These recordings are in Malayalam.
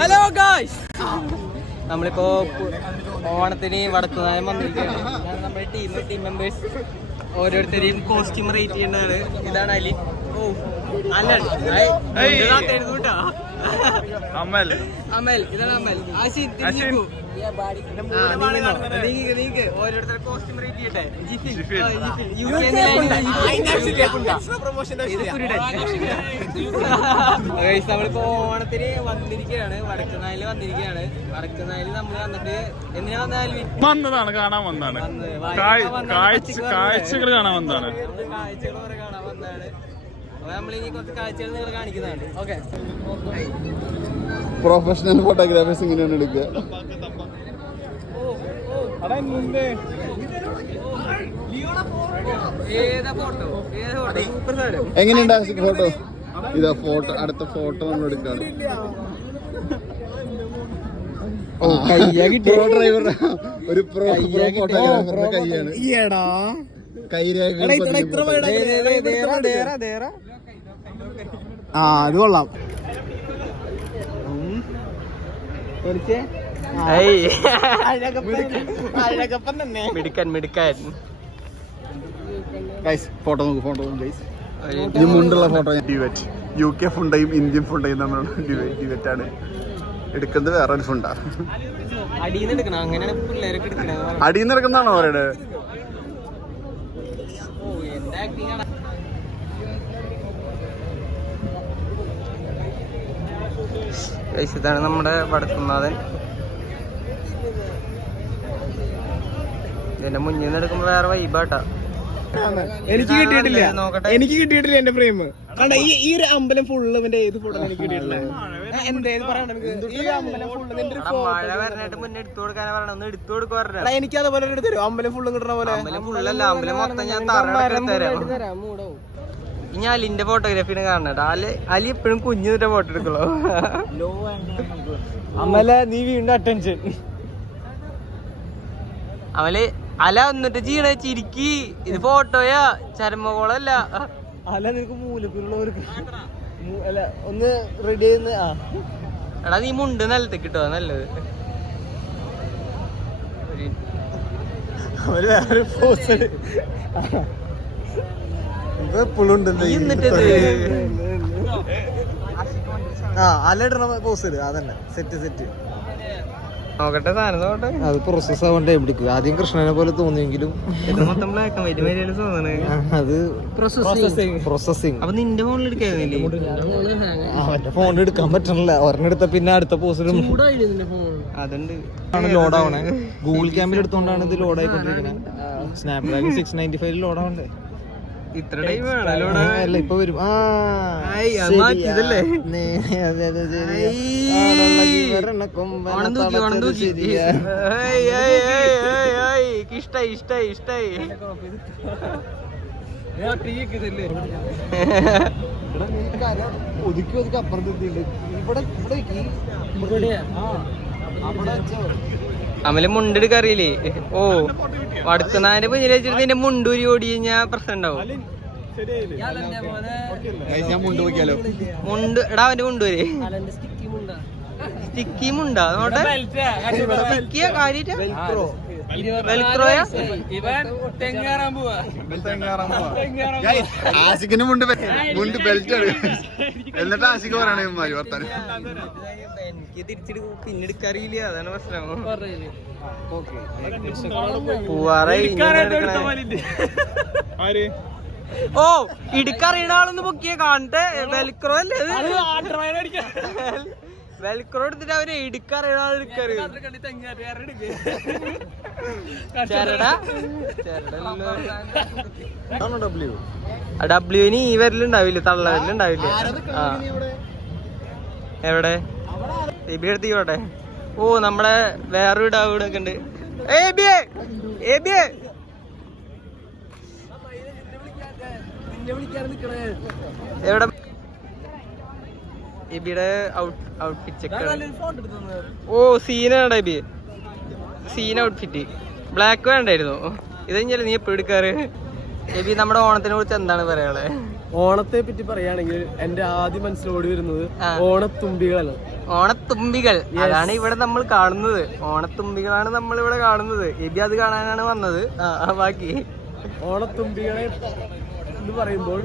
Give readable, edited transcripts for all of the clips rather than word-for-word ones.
ഹലോ ഗായ്സ്, നമ്മളിപ്പോ ഓണത്തിന് വടക്കുന്നായം വന്നിരിക്കുകയാണ്. നമ്മുടെ ടീം മെമ്പേഴ്സ് ഓരോരുത്തരെയും കോസ്റ്റ്യൂം റേറ്റ് ചെയ്യേണ്ടതാണ്. ഇതാണ് അലി. ഓ അലൻ കേട്ടോ. അമൽ, ഇതാണ് അമൽ. നീക്ക് ഓരോരുത്തരുടെ കോസ്റ്റ്യൂം റേറ്റ് ചെയ്യട്ടെ. നമ്മളിപ്പോ ഓണത്തിന് വന്നിരിക്കുകയാണ്, വടക്കുന്നായിൽ വന്നിരിക്കുകയാണ്. വടക്കുന്നായിൽ നമ്മൾ വന്നിട്ട് എന്തിനാ വന്നതാണ്, കാണാൻ വന്നതാണ്, കാഴ്ചകൾ കാണാൻ വന്നതാണ്. കാഴ്ചകൾ കുറെ കാണാൻ വന്നതാണ്. അപ്പൊ നമ്മളിനി കുറച്ച് കാഴ്ചകൾ നിങ്ങൾ കാണിക്കുന്നതാണ്. ഓക്കെ, പ്രൊഫഷണൽ ഫോട്ടോഗ്രാഫേഴ്സ് ഇങ്ങനെയാണ് എടുക്കുക. എങ്ങനെയുണ്ട് ഫോട്ടോ? ഇതാ ഫോട്ടോ, അടുത്ത ഫോട്ടോ നമ്മൾ എടുക്കാണ്. പ്രോ ഡ്രൈവർ, ഒരു പ്രോ ഫോട്ടോഗ്രാഫറുടെ കൈയാണ്. കൈരേഖ അത് കൊള്ളാം. ഫോട്ടോ നോക്കും. മുണ്ടുള്ള ഫോട്ടോ. ഡിബേറ്റ് UK ഫുണ്ടയും ഇന്ത്യൻ ഫുണ്ടയും തമ്മിലുള്ള ഡിബേറ്റ് ആണ്. എടുക്കുന്നത് വേറൊരു ഫുണ്ടാ. അടിയിൽ എടുക്കുന്നതാണോ പറയുന്നത്? ഇതാണ് നമ്മുടെ വടക്കുന്നാഥൻ. ഇതിന്റെ മുന്നിൽ നിന്ന് എടുക്കുമ്പോ വേറെ വൈബാട്ടാ. എനിക്ക് കിട്ടിയിട്ടില്ല എന്റെ ഫ്രെയിം. ഈ ഒരു അമ്പലം ഫുള്ള് ഏത് ഫോട്ടോ എനിക്ക് കിട്ടിയിട്ടില്ല. മഴ വരണായിട്ട് മുന്നേ എടുത്തു കൊടുക്കാനാ പറയണ. ഒന്ന് എടുത്തു കൊടുക്കുക. എനിക്ക് അതുപോലെ എടുത്തു തരും. അമ്പലം ഫുള്ളും കിട്ടണ പോലെ. ഫുള്ളല്ല, അമ്പലം മൊത്തം ഞാൻ തരാം. ഇനി അലിന്റെ ഫോട്ടോഗ്രാഫിയാണ് കാണണ. അലി എപ്പോഴും കുഞ്ഞിന്റെ ഫോട്ടോ എടുക്കുള്ളൂ. അമല, നീ വീണ്ടും അറ്റൻഷൻ. അമല് അല എന്നിട്ട് ചെയ്യണ ചിരിക്കി. ഇത് ഫോട്ടോയാ, ചരമകോളല്ല. അല നിനക്ക് മൂലക്കുള്ളവർക്ക് അല്ല ഒന്ന് റെഡി ചെയ്യുന്ന. എടാ നീ മുണ്ട് നിലത്തേക്ക് കിട്ടോ, നല്ലത്. വേറെ പോസ് എപ്പോഴും അലയിടണ പോസ്. അതന്നെ സെറ്റ് നോക്കട്ടെ, സാധനം നോക്കട്ടെ. അത് പ്രോസസ് ആവാൻ ടൈം പിടിക്കും. ആദ്യം കൃഷ്ണനെ പോലെ തോന്നിയെങ്കിലും മൊത്തം ബ്ലാക്ക് ആൻഡ് വൈറ്റ് തോന്നണേ. അത് പ്രോസസിങ്. അപ്പൊ നിന്റെ ഫോണിൽ എടുക്കാന്നില്ലേ? അവന്റെ ഫോണിൽ എടുക്കാൻ പറ്റണില്ല. ഒരെണ്ണം എടുത്ത പിന്നെ അടുത്ത പോസ്റ്റ് അതുണ്ട്. ലോഡ് ആവണേ. ഗൂഗിൾ ക്യാമിൽ എടുത്തോണ്ടാണ് ഇത് ലോഡ് ആയിക്കൊണ്ടിരിക്കുന്നത്. സ്നാപ്ഡ്രാഗൺ 695 ലോഡ് ആവണ്ടേ? ഇത്ര ടൈം വേണല്ലോ. അല്ല ഇപ്പൊ വരും. ഇഷ്ടായി. ഒതുക്കി അപ്പുറത്തെത്തിണ്ട്. അമല് മുണ്ടെടുക്കറിയില്ലേ? ഓ, വടക്കുന്നാന്റെ മുന്നിൽ വെച്ചിട്ട് നിന്റെ മുണ്ടൂരി ഓടി കഴിഞ്ഞാ പ്രശ്നം ഉണ്ടാവും. മുണ്ട് നോക്കിയാലോ? മുണ്ട് എടാ, അവന്റെ മുണ്ടൂര് സ്റ്റിക്കി മുണ്ടാ. നോട്ടെ, സ്റ്റിക്കിയാ കാര്യ വെൽക്രോയാ. ആശിക്കിന് മുണ്ട് ബെൽറ്റ് ആണ്. എന്നിട്ട് ആശിക്ക് പറയണേ വർത്താനം. എനിക്ക് തിരിച്ചിട്ട് പിന്നെടുക്കറിയില്ല, അതാണ് പ്രശ്നം. പൂവാറായി. ഓ, ഇടുക്കറിയണ ആളൊന്ന് പൊക്കിയ കാണട്ടെ. വെൽക്രോ അല്ലേ? വെൽക്രോ എടുത്തിട്ട് അവര് ഇടുക്കറിയണ ആൾ എടുക്കറിയ. ഡബ്ല്യുവിന് ഈ വരലുണ്ടാവില്ല, തള്ള വരലുണ്ടാവില്ല. എവിടെ എടുത്തിക്കോട്ടെ. ഓ, നമ്മളെ വേറൊരു ഡാവിടൊക്കെ ഉണ്ട്. എവിടെ എബിയുടെ ഔട്ട്ഫിറ്റ് ചെക്ക്. ഓ, സീനാണ് എബി. Scene outfit. ബ്ലാക്ക് വേണ്ടായിരുന്നു. ഇത് കഴിഞ്ഞാൽ നീ എപ്പോഴും എടുക്കാറ്? എബി, നമ്മുടെ ഓണത്തിനെ കുറിച്ച് എന്താണ് പറയാനുള്ളത്? ഓണത്തെ പറ്റി പറയുകയാണെങ്കിൽ എന്റെ ആദ്യം മനസ്സിലോടി വരുന്നത് ഓണത്തുമ്പികളല്ല. ഓണത്തുമ്പികൾ അതാണ് ഇവിടെ നമ്മൾ കാണുന്നത്. ഓണത്തുമ്പികളാണ് നമ്മൾ ഇവിടെ കാണുന്നത്. എബി അത് കാണാനാണ് വന്നത്. ബാക്കി ഓണത്തുമ്പികളെ എന്ന് പറയുമ്പോൾ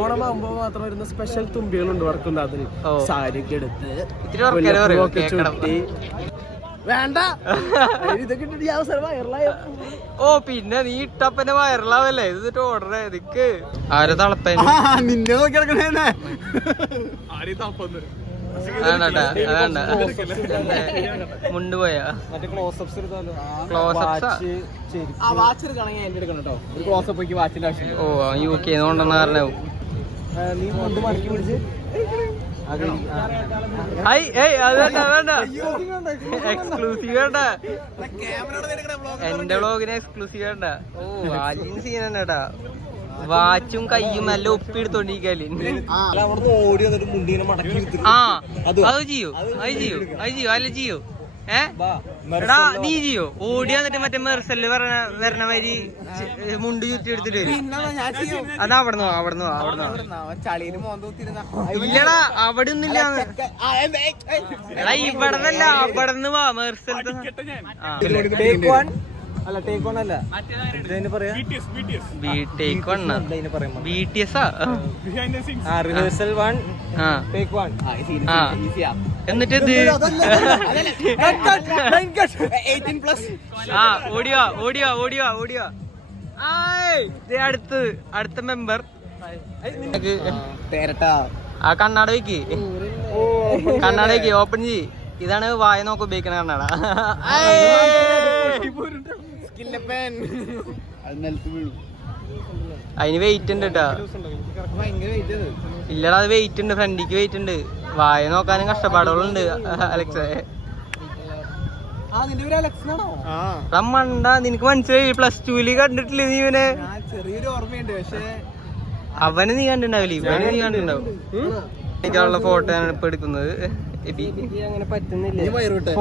ഓണമാകുമ്പോ മാത്രം വരുന്ന സ്പെഷ്യൽ തുമ്പികളുണ്ട് വർക്കുണ്ട്. അതിന് സാരിയൊക്കെ എടുത്ത് ചുട്ടി വേണ്ട ഇതൊക്കെ ഇട്ടിട്ട് അവസരം വൈറലായ. ഓ പിന്നെ നീ ഇട്ടപ്പന്നെ വൈറലാവല്ലേ ഇത് ഓർഡർ നിക്ക്. ആരെ തളപ്പൻ നിന്നെ നോക്കി നടക്കണേ. മുണ്ട് പോയാ ക്ലോസപ്സ് വാച്ചിന്റെ ആവശ്യം. ഓ UK കൊണ്ടുവന്ന കാരണവും നീ മുണ്ട് മടക്കി പിടിച്ച് എക്സ്ക്ലൂസീവ് വേണ്ട. എന്റെ വ്ളോഗിന് എക്സ്ക്ലൂസീവ് വേണ്ട. ഓ വാച്ചിന് സീൻ തന്നെ കേട്ടാ. വാച്ചും കയ്യും എല്ലാം ഒപ്പിയെടുത്തോണ്ടിരിക്കല്. ഓടി വന്നിട്ട് മുണ്ടീനെ മടക്കി അത് ചെയ്യൂ അല്ല ചെയ്യൂ. എടാ നീ ചെയ്യോ ഓടി വന്നിട്ട് മറ്റേ മെർസല് വരണ മാതിരി മുണ്ട് ചുറ്റി എടുത്തിട്ട് വരും. അത് അവിടുന്ന് ഇല്ലടാ അവിടെ ഒന്നുമില്ല. എടാ ഇവിടന്നല്ല അവിടെന്ന് വാ മെർസൽ. അല്ല ടേക്ക് ഓൺ അല്ല BTS റിഹേഴ്സൽ 1 ടേക്ക് 1 എന്നിട്ട് ഓടിയോ അടുത്ത മെമ്പർ ആ കണ്ണാട വെക്ക് ഓപ്പൺ ചെയ്യ്. ഇതാണ് വായ നോക്കി ഉപയോഗിക്കണ കണ്ണാട. അതിന് വെയിറ്റ് ഉണ്ട് കേട്ടാ. ഇല്ലടാ അത് വെയിറ്റ് ഉണ്ട്, ഫ്രണ്ടിക്ക് വെയിറ്റ് ഉണ്ട്. വായ നോക്കാനും കഷ്ടപ്പാടുകളുണ്ട്. അലക്സേ മണ്ട നിനക്ക് മനസ്സിലായി +2 കണ്ടിട്ടില്ലേ നീ ഇവനെ? ചെറിയൊരു ഓർമ്മയുണ്ട്. പക്ഷേ അവന് നീ കണ്ടിട്ടുണ്ടാവില്ലേ? ഇവന് നീ കണ്ടിട്ടുണ്ടാവും. എനിക്കുള്ള ഫോട്ടോ ആണ് ഇപ്പൊ എടുക്കുന്നത്. അങ്ങനെ പറ്റുന്നില്ല. വയറുട്ടെ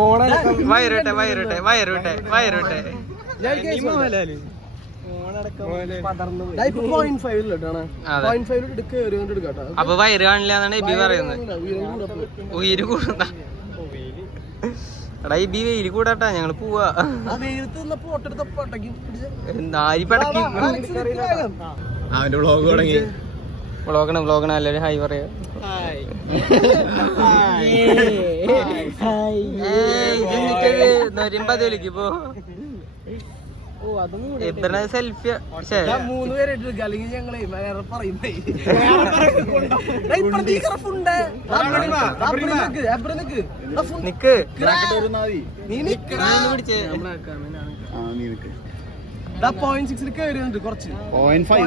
അപ്പൊ വയറ് കാണില്ല എന്നാണ് എബി പറയുന്നത്. ഉയിര് കൂടണ്ട എടാ എബി വെയില് കൂടാട്ടാ. ഞങ്ങള് പോവാ. നാരി പടക്കി അവന്റെ വ്ളോഗ് തുടങ്ങി. വ്ളോഗാണ് എല്ലാവരും ഹായ് പറയാ. 180 വിളിക്കും ഇപ്പൊ. സെൽഫി 3 പേര് അല്ലെങ്കിൽ ഞങ്ങളെ നിക്ക് കുറച്ച് 0.5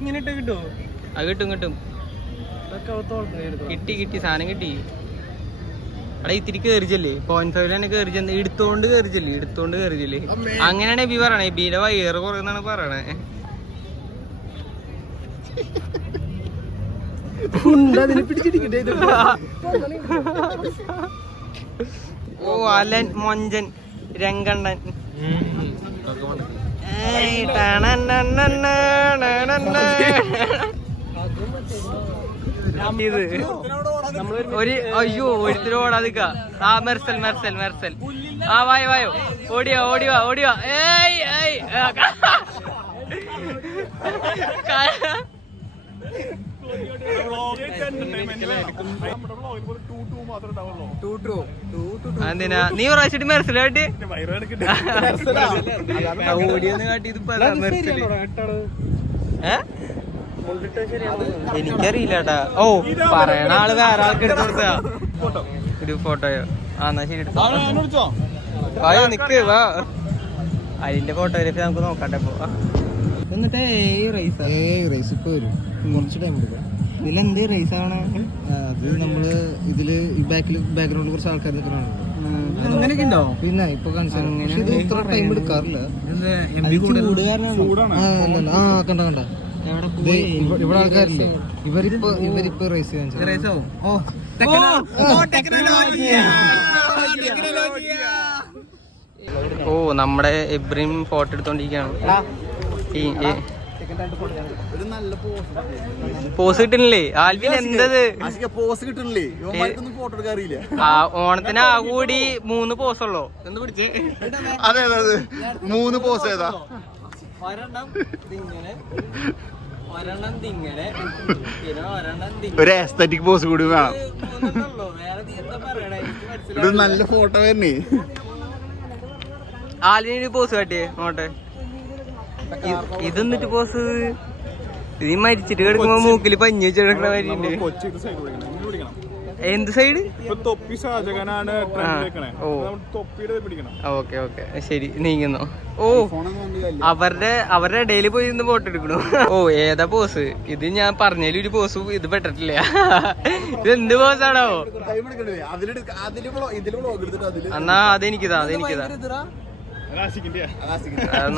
ഇങ്ങനെ കിട്ടുമോ? അത് കിട്ടും. കിട്ടി സാധനം കിട്ടി. അവിടെ ഇത്തിരി കയറിച്ചല്ലേ 0.5 തന്നെ കയറിച്ചെന്ന് എടുത്തോണ്ട് കയറിച്ചല്ലേ. അങ്ങനെയാണ് എബി പറയണേ. എബിയുടെ വയറ് കുറയുന്നാണ് പറയണേ. ഓ അലൻ മൊഞ്ചൻ രംഗണ്ണൻ. അയ്യോ ഒരുത്തിരി ഓടാതിക്ക. ആ മെർസൽ ആ വായോ ഓടിയോ ഏയ് എന്തിനാ നീ പ്രാവശ്യം മെർസലായിട്ട് ഓടിയൊന്ന് കാട്ടി. എനിക്കറിയില്ലട്ടാ. ഓ പറയണ ആള് വേറെ ആൾക്ക് എടുത്തു കൊടുത്താ ഒരു ഫോട്ടോയോ? എന്നാ ശരി വായോ നിക്ക് വാ. അതിന്റെ ഫോട്ടോഗ്രാഫി നമുക്ക് നോക്കട്ടെ. എന്നിട്ട് റൈസ് ഇപ്പൊ വരും. കുറച്ച് ടൈം എടുക്കും. ഇതിലെന്ത് റൈസ് ആണ്? അത് നമ്മള് ഇതില് ബാക്ക്ഗ്രൗണ്ടിൽ കുറച്ച് ആൾക്കാർ നിൽക്കണാണ്. അങ്ങനെയൊക്കെ ഉണ്ടോ? പിന്നെ ഇപ്പൊ ഇത്ര ടൈം എടുക്കാറില്ല. കണ്ട ഇവിടെ ആൾക്കാരില്ലേ? ഇവരിപ്പോ റൈസ് ചെയ്യാൻ ഓ നമ്മുടെ എബ്രീം ഫോട്ടോ എടുത്തോണ്ടിരിക്കാണ്. ഒരു നല്ല പോസ് കിട്ടണില്ലേ ആൽവിൻ? എന്തത് പോസ് കിട്ടണില്ലേ? ഫോട്ടോ എടുക്കാൻ അറിയില്ല. ഓണത്തിന് ആ കൂടി 3 പോസുള്ളൂ. എന്ത് പിടിച്ചേ? അതെ അതെ അതെ 3 പോസ് ഏതാ? ഒരു എസ്തറ്റിക് പോസ് കൂടി വേണം. ഇത് നല്ല ഫോട്ടോ വരണേ. ആലിനൊരു പോസ് കാട്ടിയേ നോട്ടെ. ഇത് എന്നിട്ട് പോസ് ഇത് മരിച്ചിട്ട് കിടക്കുമ്പോ മൂക്കില് പഞ്ഞി വെച്ച് കിടക്കണ മാതിരിണ്ട്. എന്ത് സൈഡ്? ഓക്കെ ഓക്കെ ശരി നീങ്ങുന്നു. ഓ അവരുടെ ഇടയിൽ പോയി നിന്ന് ഫോട്ടോ എടുക്കണു. ഓ ഏതാ പോസ് ഇത്? ഞാൻ പറഞ്ഞതിൽ ഒരു പോസ് ഇത് പെട്ടിട്ടില്ല. ഇത് എന്ത് പോസാണോ? എന്നാ അതെനിക്കിതാ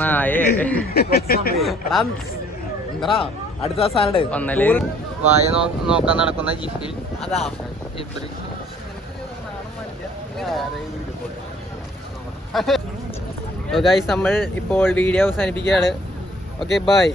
നായേ അടുത്ത സാധനം ഒന്നല് വായ നോക്കാൻ നടക്കുന്ന ജിഫിൽ ഗൈസ് നമ്മൾ ഇപ്പോൾ വീഡിയോ അവസാനിപ്പിക്കുകയാണ്. Okay bye.